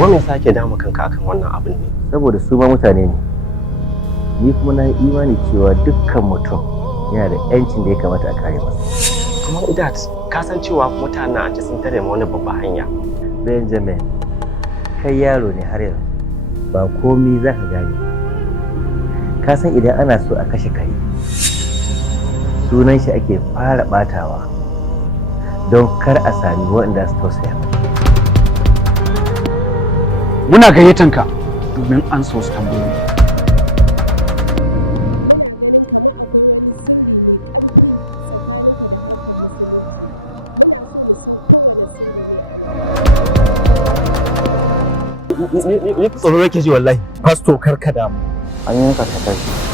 Ko me yasa ke damu kanka akan wannan abin ne? Saboda su ma mutane ne. Ni kuma na yi imani cewa dukkan mutum yana da 'yancin da ya kamata a kare masa. Kuma Idat, ka san cewa mutanen an ce sun tare ma wani babban hanya. Benjamin, kai yaro ne har yanzu. Ba komi za ka gane. Ka san idan ana so a kashe kare, sunan shi ake fara batawa don kar a sami waɗanda su tausaya. Muna gayyatanka domin an so su tambayoyi. Ni tsoro nake ji wallahi. Pastor kar ka damu. An yanka ta kai.